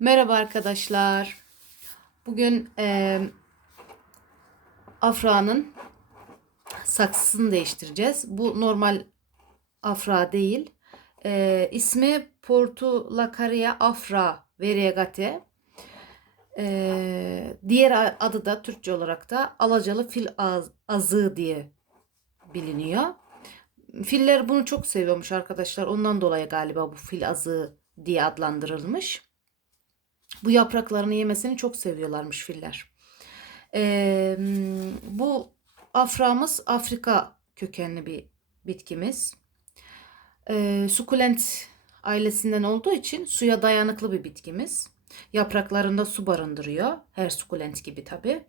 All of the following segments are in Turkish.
Merhaba arkadaşlar. Bugün eee Afra'nın saksısını değiştireceğiz. Bu normal Afra değil. Eee ismi Portulacaria Afra variegate. Eee diğer adı da Türkçe olarak da alacalı fil az- azığı diye biliniyor. Filler bunu çok seviyormuş arkadaşlar. Ondan dolayı galiba bu fil azığı diye adlandırılmış. Bu yapraklarını yemesini çok seviyorlarmış filler. Ee, bu aframız Afrika kökenli bir bitkimiz. Ee, sukulent ailesinden olduğu için suya dayanıklı bir bitkimiz. Yapraklarında su barındırıyor. Her sukulent gibi tabi.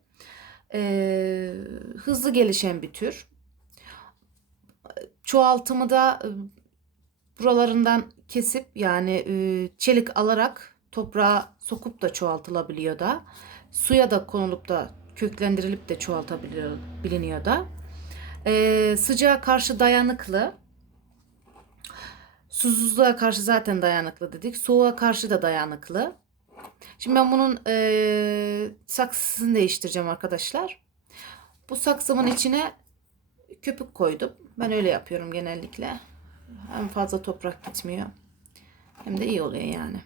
Ee, hızlı gelişen bir tür. Çoğaltımı da buralarından kesip yani çelik alarak toprağa sokup da çoğaltılabiliyor da. Suya da konulup da köklendirilip de çoğaltabiliyor biliniyor da. Ee, sıcağa karşı dayanıklı. Susuzluğa karşı zaten dayanıklı dedik. Soğuğa karşı da dayanıklı. Şimdi ben bunun e, saksısını değiştireceğim arkadaşlar. Bu saksımın içine köpük koydum. Ben öyle yapıyorum genellikle. Hem fazla toprak gitmiyor. Hem de iyi oluyor yani.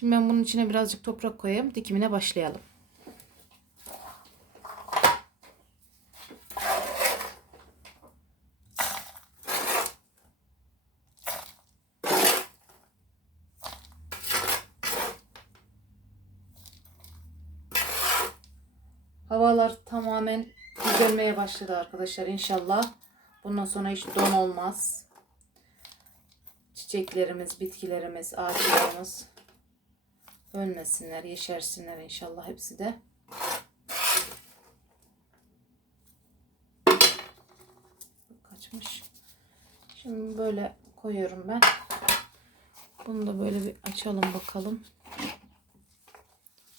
Şimdi ben bunun içine birazcık toprak koyayım. Dikimine başlayalım. Havalar tamamen düzelmeye başladı arkadaşlar. İnşallah bundan sonra hiç don olmaz. Çiçeklerimiz, bitkilerimiz, ağaçlarımız ölmesinler, yeşersinler inşallah hepsi de. Kaçmış. Şimdi böyle koyuyorum ben. Bunu da böyle bir açalım bakalım.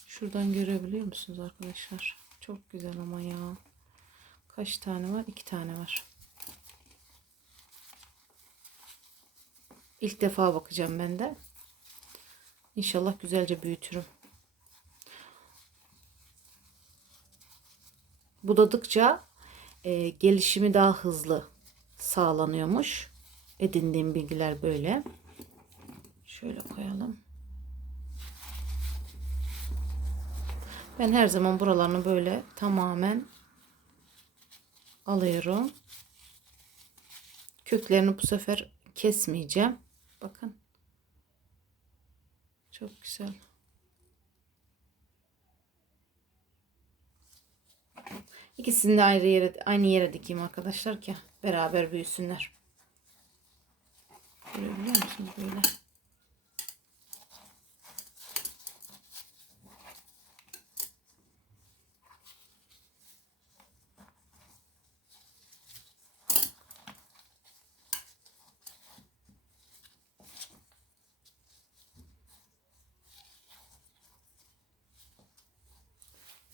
Şuradan görebiliyor musunuz arkadaşlar? Çok güzel ama ya. Kaç tane var? İki tane var. İlk defa bakacağım ben de. İnşallah güzelce büyütürüm. Budadıkça e, gelişimi daha hızlı sağlanıyormuş. Edindiğim bilgiler böyle. Şöyle koyalım. Ben her zaman buralarını böyle tamamen alıyorum. Köklerini bu sefer kesmeyeceğim. Bakın. Çok güzel. İkisini de ayrı yere, aynı yere dikeyim arkadaşlar ki beraber büyüsünler. Görebiliyor musunuz böyle?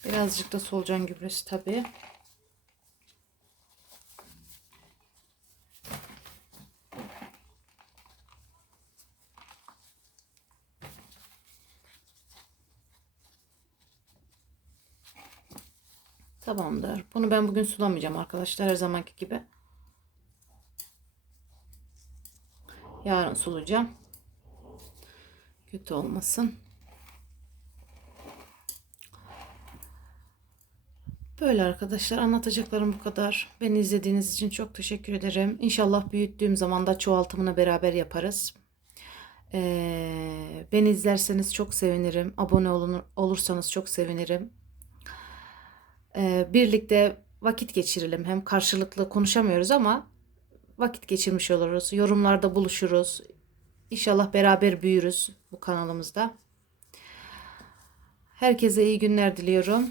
Birazcık da solucan gübresi tabii. Tamamdır. Bunu ben bugün sulamayacağım arkadaşlar her zamanki gibi. Yarın sulayacağım. Kötü olmasın. Böyle arkadaşlar anlatacaklarım bu kadar. Beni izlediğiniz için çok teşekkür ederim. İnşallah büyüttüğüm zaman da çoğaltımını beraber yaparız. Ee, beni izlerseniz çok sevinirim. Abone olun, olursanız çok sevinirim. Ee, birlikte vakit geçirelim. Hem karşılıklı konuşamıyoruz ama vakit geçirmiş oluruz. Yorumlarda buluşuruz. İnşallah beraber büyürüz bu kanalımızda. Herkese iyi günler diliyorum.